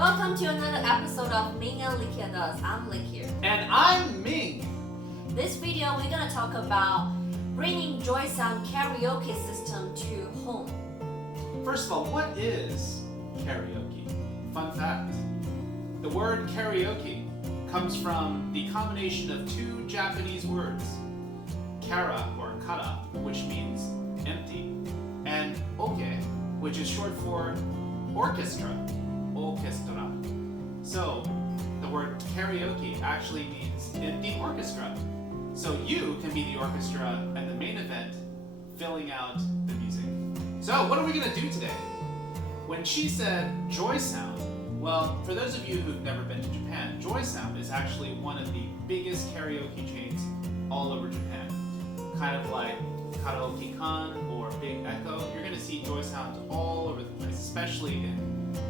Welcome to another episode of Ming and Likyer does. I'm Likyer. And I'm Ming. This video we're gonna talk about bringing Joysound karaoke system to home. First of all, what is karaoke? Fun fact. The word karaoke comes from the combination of two Japanese words, kara or kara, which means empty, and oke, which is short for orchestra. So the word karaoke actually means empty orchestra. So you can be the orchestra and the main event filling out the music. So what are we going to do today? When she said Joysound, well, for those of you who've never been to Japan, Joysound is actually one of the biggest karaoke chains all over Japan. Kind of like Karaoke-kan or Big Echo. You're going to see Joysound all over the place, especially in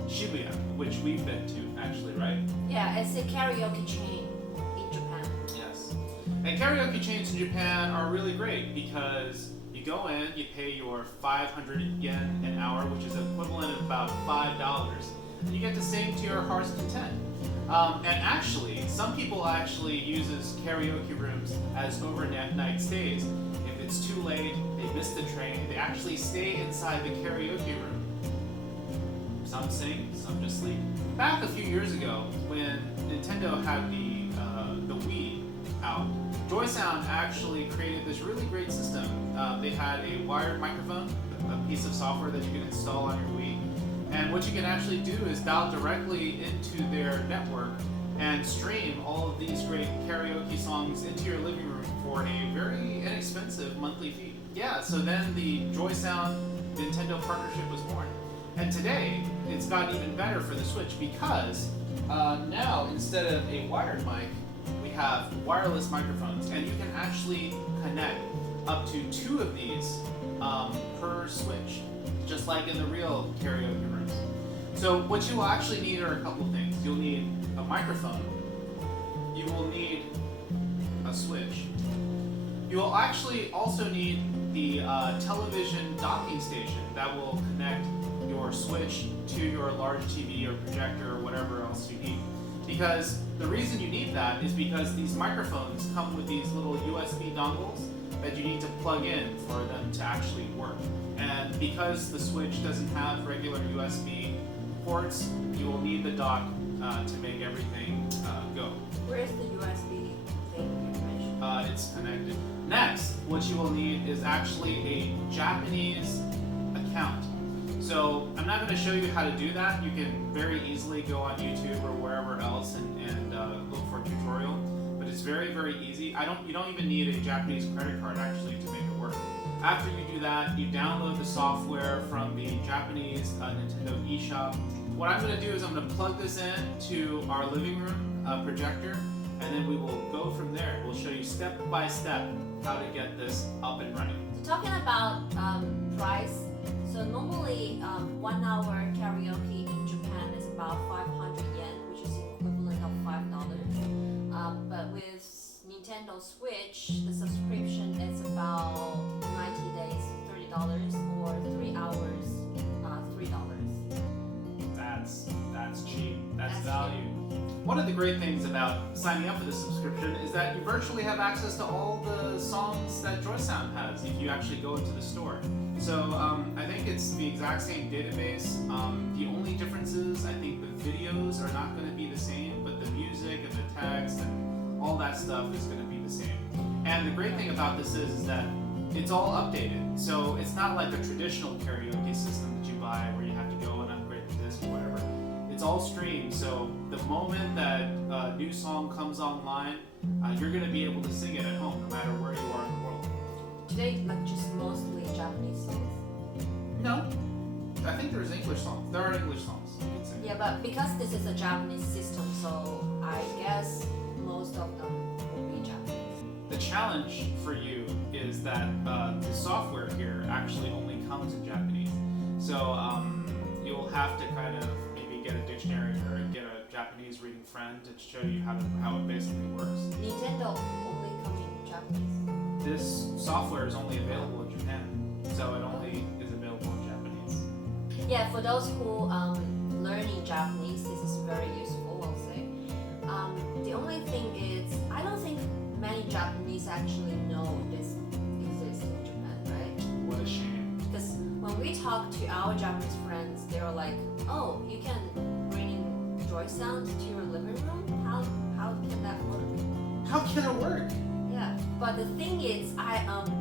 Shibuya, which we've been to actually, right? Yeah, it's a karaoke chain in Japan. Yes. And karaoke chains in Japan are really great because you go in, you pay your 500 yen an hour, which is equivalent of about $5, and you get to sing to your heart's content. And actually, some people actually uses karaoke rooms as overnight stays. If it's too late, they miss the train, they actually stay inside the karaoke room. Some sing, some just sleep. Back a few years ago, when Nintendo had the Wii out, Joysound actually created this really great system. They had a wired microphone, a piece of software that you can install on your Wii, and what you can actually do is dial directly into their network and stream all of these great karaoke songs into your living room for a very inexpensive monthly fee. Yeah, so then the Joysound Nintendo partnership was born. And today, it's gotten even better for the Switch because now, instead of a wired mic, we have wireless microphones, and you can actually connect up to 2 of these per Switch, just like in the real karaoke rooms. So what you will actually need are a couple things. You'll need a microphone, you will need a Switch, you will actually also need the television docking station that will connect your Switch to your large TV or projector or whatever else you need. Because the reason you need that is because these microphones come with these little USB dongles that you need to plug in for them to actually work. And because the Switch doesn't have regular USB ports, you will need the dock to make everything go. Where is the USB thing you mentioned? It's connected. Next, what you will need is actually a Japanese account. So I'm not going to show you how to do that. You can very easily go on YouTube or wherever else and look for a tutorial. But it's very, very easy. You don't even need a Japanese credit card actually to make it work. After you do that, you download the software from the Japanese Nintendo eShop. What I'm going to do is I'm going to plug this in to our living room projector, and then we will go from there. We'll show you step by step how to get this up and running. So talking about price, so normally 1 hour karaoke in Japan is about 500 yen, which is equivalent of $5. But with Nintendo Switch, the subscription is about 90 days, $30, or 3 hours, $3. That's cheap. That's value. One of the great things about signing up for this subscription is that you virtually have access to all the songs that Joysound has if you actually go into the store. So I think it's the exact same database. The only difference is I think the videos are not going to be the same, but the music and the text and all that stuff is going to be the same. And the great thing about this is that it's all updated. So it's not like a traditional karaoke system that you buy where you have to go and upgrade the disc or whatever. It's all streamed, so the moment that a new song comes online, you're going to be able to sing it at home no matter where you are in the world. Today, like just mostly Japanese songs? No. I think there's English songs. There are English songs you can sing. Yeah, but because this is a Japanese system, so I guess most of them will be Japanese. The challenge for you is that the software here actually only comes in Japanese. So you'll have to kind of maybe get a dictionary or get a Japanese reading friend to show you how it basically works. Nintendo only comes in Japanese. This software is only available in Japan, so it only is available in Japanese. Yeah, for those who learning Japanese, this is very useful, I'll say. The only thing is, I don't think many Japanese actually know this exists in Japan, right? What a shame. Because when we talk to our Japanese friends, they're like, "Oh, you can bring Joysound to your living room? How can that work?" How can it work? Yeah, but the thing is,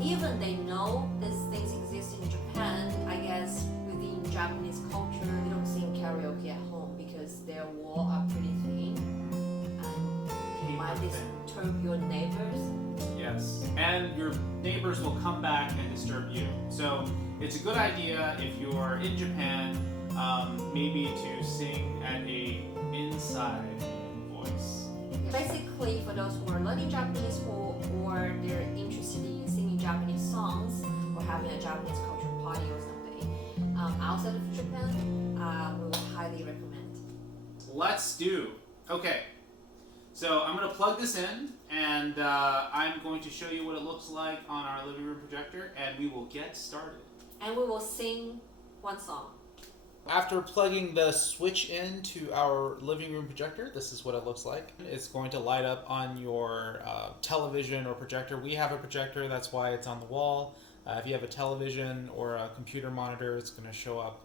even they know these things exist in Japan. I guess within Japanese culture, they don't sing karaoke at home because their walls are pretty thin, and it might disturb your neighbors. Yes, and your neighbors will come back and disturb you. So it's a good idea if you're in Japan, maybe to sing at a inside voice. Basically, for those who are learning Japanese or they're interested in singing Japanese songs or having a Japanese culture party or something outside of Japan, we would highly recommend. Let's do. Okay, so I'm going to plug this in and I'm going to show you what it looks like on our living room projector and we will get started. And we will sing one song. After plugging the switch into our living room projector, this is what it looks like. It's going to light up on your television or projector. We have a projector, that's why it's on the wall. If you have a television or a computer monitor, it's going to show up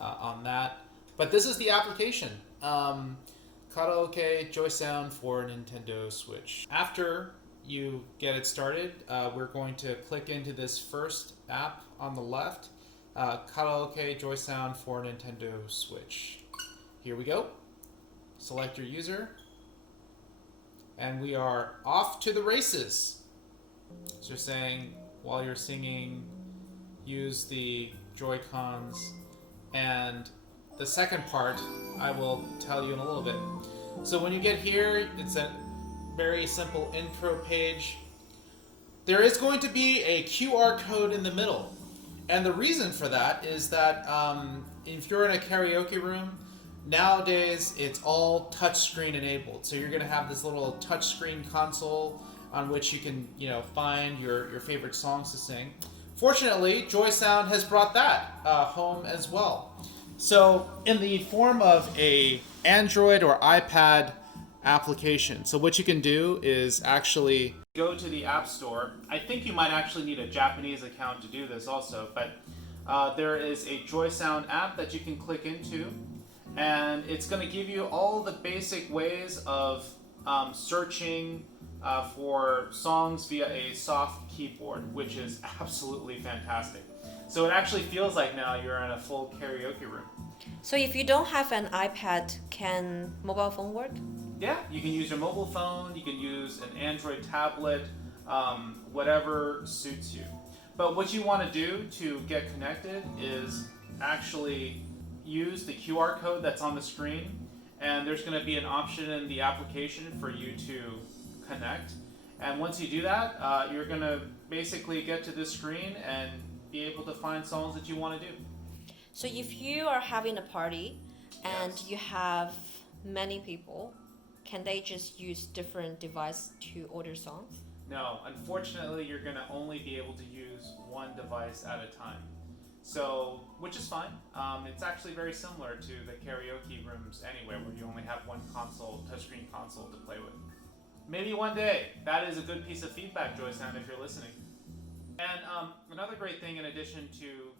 on that. But this is the application. Karaoke Joysound for Nintendo Switch. After you get it started, we're going to click into this first app on the left. Karaoke Joysound for Nintendo Switch. Here we go. Select your user. And we are off to the races. So saying while you're singing, use the Joy-Cons. And the second part, I will tell you in a little bit. So when you get here, it's a very simple intro page. There is going to be a QR code in the middle. And the reason for that is that if you're in a karaoke room, nowadays it's all touchscreen enabled. So you're going to have this little touchscreen console on which you can, find your favorite songs to sing. Fortunately, Joysound has brought that home as well. So in the form of a Android or iPad application. So what you can do is actually go to the App Store. I think you might actually need a Japanese account to do this also, but there is a Joysound app that you can click into, and it's going to give you all the basic ways of searching for songs via a soft keyboard, which is absolutely fantastic. So it actually feels like now you're in a full karaoke room. So if you don't have an iPad, can mobile phone work? Yeah, you can use your mobile phone, you can use an Android tablet, whatever suits you. But what you want to do to get connected is actually use the QR code that's on the screen, and there's going to be an option in the application for you to connect. And once you do that, you're going to basically get to this screen and be able to find songs that you want to do. So if you are having a party and Yes. you have many people, can they just use different device to order songs? No, unfortunately, you're going to only be able to use one device at a time. So, which is fine. It's actually very similar to the karaoke rooms anyway, where you only have one console, touchscreen console to play with. Maybe one day. That is a good piece of feedback, Joysound, if you're listening. And another great thing in addition to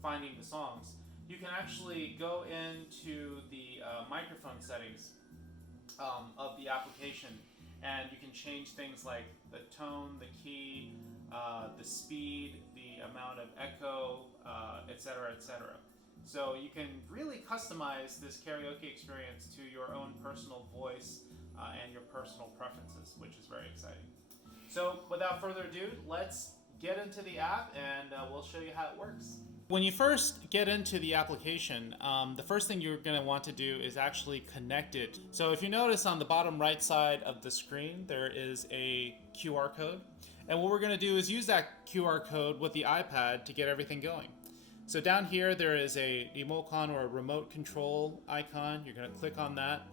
finding the songs, you can actually go into the microphone settings of the application, and you can change things like the tone, the key, the speed, the amount of echo, etc., etc. So you can really customize this karaoke experience to your own personal voice and your personal preferences, which is very exciting. So without further ado, let's get into the app and we'll show you how it works. When you first get into the application, the first thing you're going to want to do is actually connect it. So if you notice on the bottom right side of the screen, there is a QR code. And what we're going to do is use that QR code with the iPad to get everything going. So down here, there is a emoticon or a remote control icon. You're going to click on that,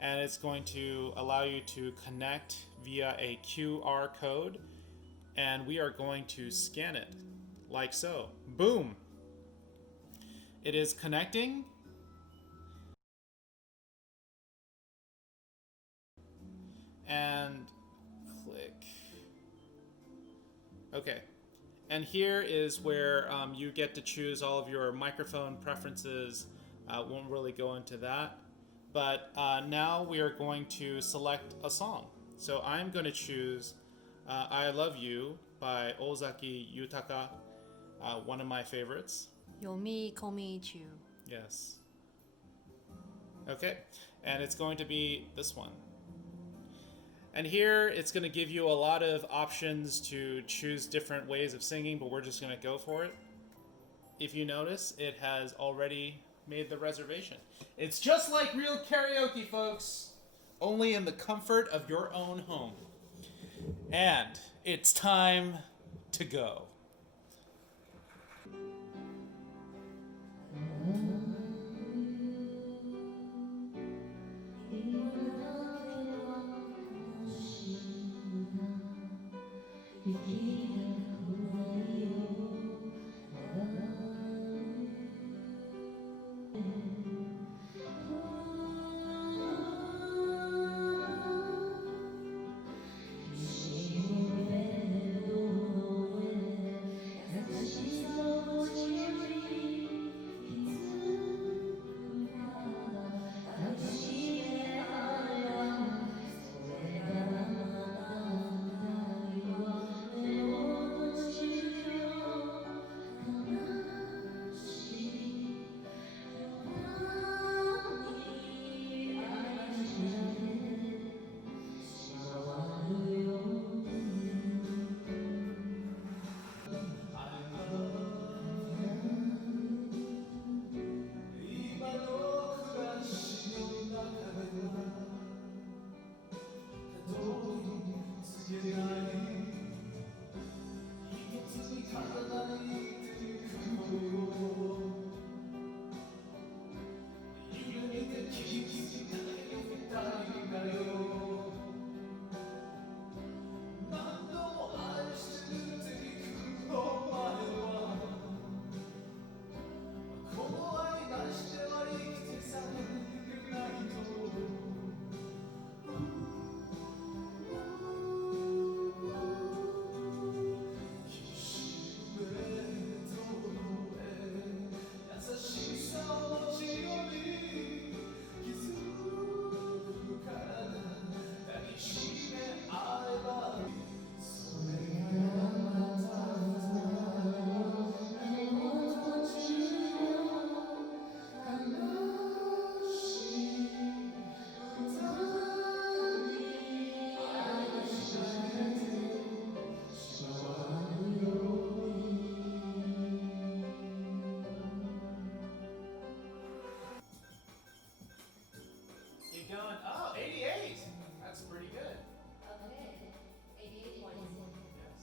and it's going to allow you to connect via a QR code. And we are going to scan it like so. Boom! It is connecting. and click. Okay. And here is where you get to choose all of your microphone preferences. Won't really go into that. But now we are going to select a song. So I'm going to choose I Love You by Ozaki Yutaka, one of my favorites. Yomi Komiichu. Yes. Okay. And it's going to be this one. And here it's going to give you a lot of options to choose different ways of singing, but we're just going to go for it. If you notice, it has already made the reservation. It's just like real karaoke, folks, only in the comfort of your own home. And it's time to go.